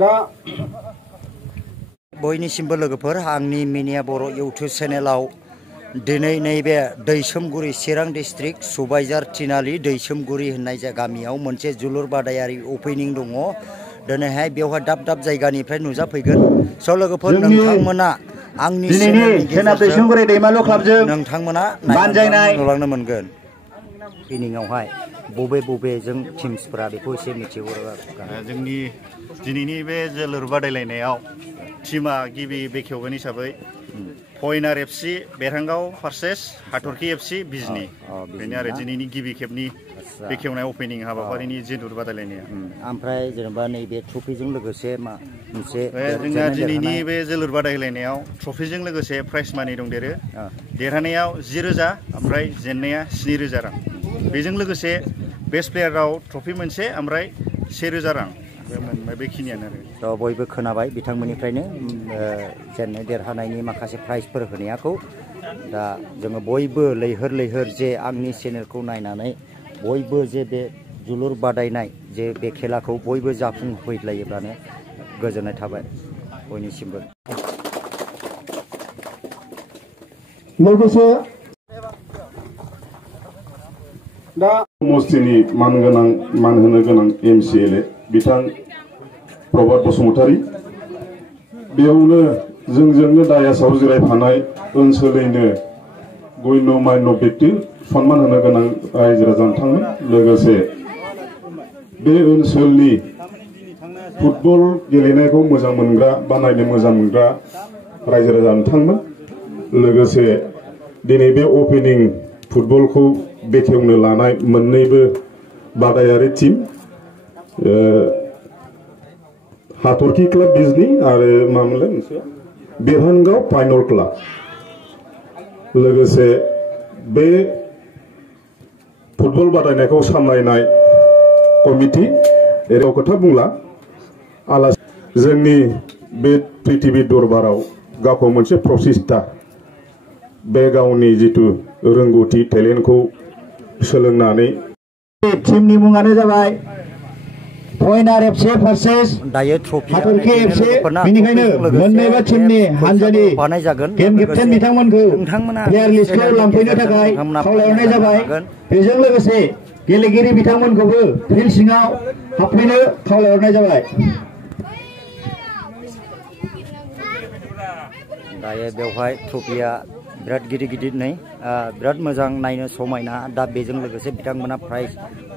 दा बयनिसिमबो लोगोफोर आंनि मिनिया बर' इउटुब चेनेलाव दिनै नैबे दैसोमगुरि चिरां डिस्ट्रिक्ट सुबाइजार तिनालि दैसोमगुरि होननाय गामियाव मोनसे जोलुर बादायारि ओपनिं दङ। दिनैहाय बेवहाय दाब दाब जायगानिफ्राय नुजाफैगोन। स' लोगोफोर नोंथांमोना आंनि चेनेलनि गेजेरजों नोंथांमोना नुलांनो मोनगोन। ओपनिंआवहाय बबेजों टीम्सफोरा बेखौ एसे मिथिहरो। जोंनि दिनैनि बे जोलुर बादायलायनायाव टीमा गिबि बेखेवगोन हिसाबै फयनार एफसि बेरहांगाव भार्सेस हाथरखि एफसि बिजनि। बेनो आरो दिनैनि गिबि खेबनि बेखेवनाय ओपनिं हाबाफारिनि जोलुर बादायलायनाया। ओमफ्राय जेनेबा नैबे ट्रफिजों लोगोसे मा मोनसे जोंना दिनैनि बे जोलुर बादायलायनायाव ट्रफिजों लोगोसे प्राइज मानि दंदेरो। देरहानायाव 10,000 ओमफ्राय जेननाया 7,000 रां। बेजों लोगोसे बेस्ट प्लेयाराव ट्रफि मोनसे ओमफ्राय 1,000 रां। बेखिनियानो आरो बयबो खोनाबाय बिथांमोननिफ्रायनो जेननाय देरहानायनि माखासे प्राइजफोर होनायखौ। दा जोङो बयबो लैहोर जे आंनि चेनेलखौ नायनानै बयबो जे बे जोलुर बादायनाय जे बे खेलाखौ बयबो जाफुंहोलायोब्लानो गोजोननाय थाबाय बयनिसिमबो। लोगोसे दा समस्तिनि मान होनो गोनां MCLA बिथां प्रभात बसुमतारी, बेयावनो जोंजोंनो दायासाव जिरायफानाय ओनसोलैनो गण्य मान्य व्यक्ति सन्मान होनो गोनां रायजो राजा नोंथांमोन, लोगोसे बे ओनसोलनि फुटबल गेलेनायखौ मोजां मोनग्रा बा नायनो मोजां मोनग्रा रायजो राजा नोंथांमोन, लोगोसे दिनै बे ओपनिं फुटबलखौ बेखेवनो लानाय मोन्नैबो बादायारि टीम हाथरखि क्लाब बिजनी आरो मामोनलाय मोनसे बेरहांगाव फाइनल क्लाब, लोगोसे बे फुटबल बादायनायखौ सामलायनाय कमिटि एराव खोथा बुंला आलासि जोंनि बे पृथिबि दरबाराव गावखौ मोनसे प्रसिस्था बे गावनि जितु रोंगौथि टेलेन्टखौ सोलोंनानै टीमनि मुङानो जाबाय फयनार एफसि भार्सेस हाथरखि एफसि। बेनिखायनो मोन्नैबो टीमनि हानजानि गेम केप्टेन बिथांमोनखौ प्लेयार लिस्टआव लांफैनो थाखाय खावलायहरनाय जाबाय। बेजों लोगोसे गेलेगिरि बिथांमोनखौबो फिल्ड सिङाव हाबफैनो खावलायहरनाय जाबाय। दायो बेवहाय ट्रफिया बिराद गिदिर नै बिराद मोजां नायनो समायना। दा बेजों लोगोसे बिथांमोना प्राइज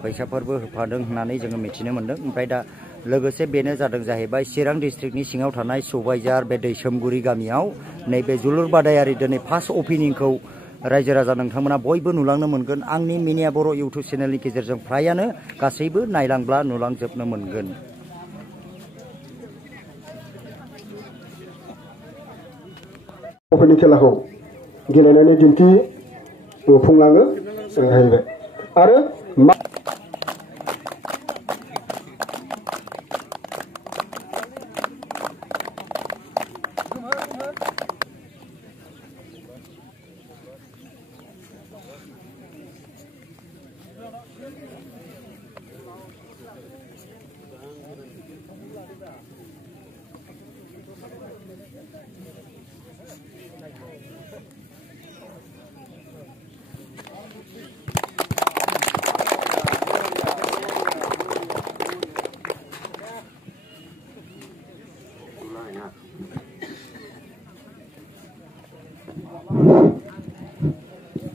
फैसाफोरबो होफादों होननानै जोङो मिथिनो मोन्दों। ओमफ्राय दा लोगोसे बेनो जादों जाहैबाय चिरां डिस्ट्रिक्टनि सिङाव थानाय सुबाइजार बे दैसोमगुरि गामियाव नैबे जोलुर बादायारि दिनै फार्स्ट ओपनिंखौ रायजो राजा नोंथांमोना बयबो नुलांनो मोनगोन। आंनि मिनिया बर' इउटुब चेनेलनि गेजेरजों फ्रायानो गासैबो नायलांब्ला नुलांजोबनो मोनगोन। ओपनिं खेलाखौ गेलेनानै दिन्थिफुंलाङो जाहैबाय आरो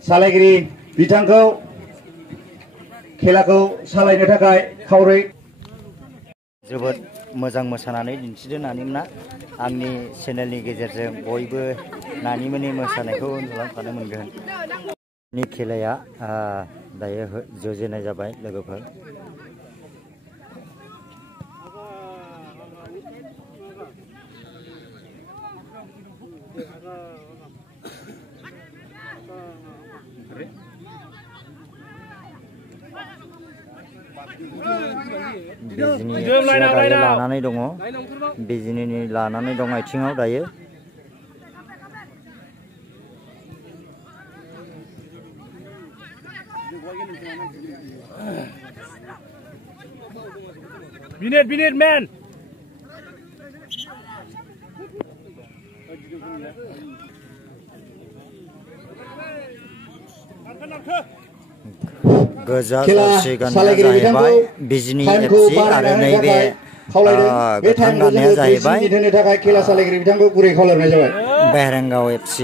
सालायगिरि बिथांखौ खेलाखौ सालायनो थाखाय खावलाय। जोबोद मोजां मोसानानै दिन्थिदों नानिमोना। आंनि चेनेलनि गेजेरजों बयबो नानिमोननि मोसानायखौ नुलांफानो मोनगोन। नि खेलाया दायो जुरिजेननाय जाबाय लोगोफोर। बिजिनि दायो लानानै दङ, बिजिनि लानानै दं आथिङाव दायो। Minute, man. Goja jersey गाननाया जाहैबाय बिजनी FC आरो नैबे गोथां जाहैबाय होनो थाखाय खेला सालायगिरि बिथांखौ गुरै खावलायनाय जाबाय बेहरंगाव FC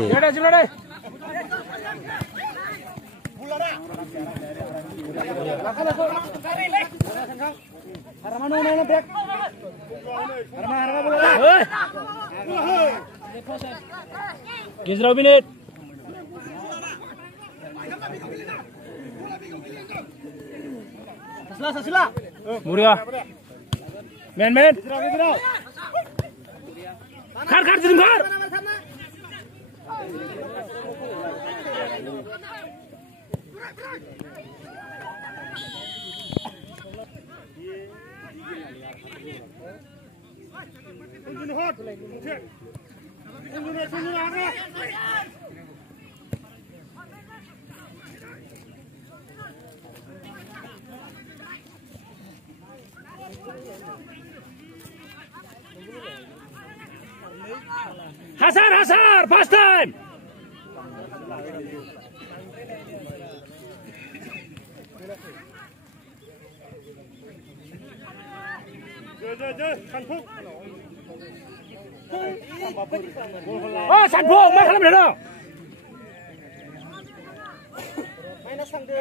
गेजेराव मिनिट सासला मुरिया मेन खार जिरिं खार Hasar, fast time. Oh, Sanpuk, मा खालामदों नों? माइनास थांदो।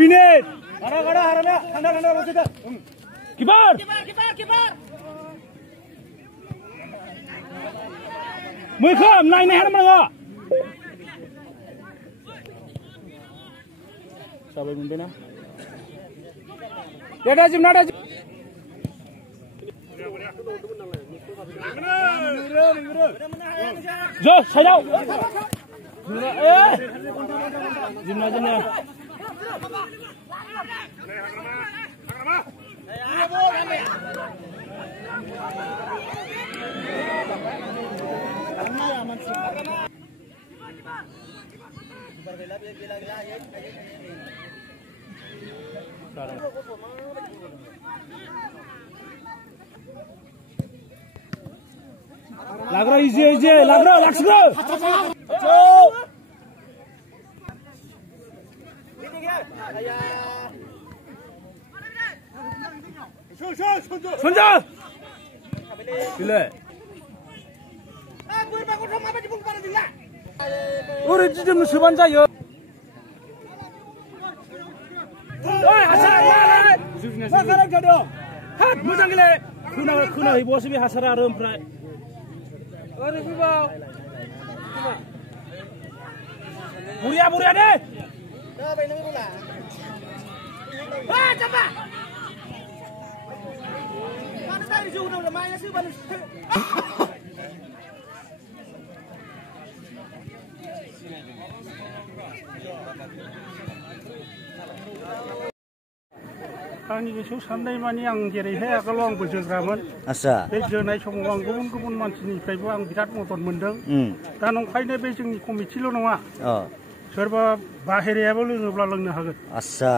Binit. Ada, harapnya. Anda bersih. Kibar. Mereka naik hari mana? Siapa yang bina? Nada jim. Jo, saya. Jimnya. Lagro easy, lagro. 손자! 빌레. 우리 지금 수반자요. 하사! 사람 저도. 핫 무장길래. 그나 이 모습이 하사라 럼프라. 어디 봐. 무리야 돼. 잡아. आंनि गोसोआव साननायमानि आं जेरैहाय आगोलाव आंबो जोग्रामोन बे जोनाय समाव आं गुबुन मानसिनिफ्रायबो आं बिराद मदद मोनदों दा नंखायनो बे जोंनि कमिटिल' नङा सोरबा बाहेरायाबो लोङोब्ला लोंनो हागोन आच्छा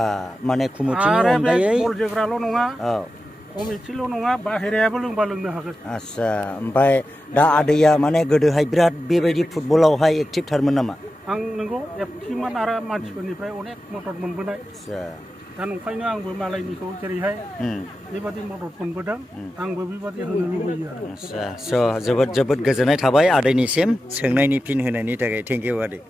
माने कमिटिनि अनगायै बल जोग्राल' नङा कमिटिल' नङा बाहेरायाबो लोंबा लोंनो हागोन आच्छा ओमफ्राय दा आदैया माने गोदोहाय बिराद बेबायदि फुटबलावहाय एक्टिभ थारमोन नामा आं नंगौ एक्टिभमोन आरो मानसिफोरनिफ्राय अनेक मदद मोनबोनाय दा नंखायनो आंबो मालायनिखौ जेरैहाय बेबादि मदद मोनबोदों आंबो बेबादि होनो लुबैयो आरो स' जोबोद गोजोननाय थाबाय आदैनिसिम सोंनायनि फिन होनायनि थाखाय थेंक इउ आदै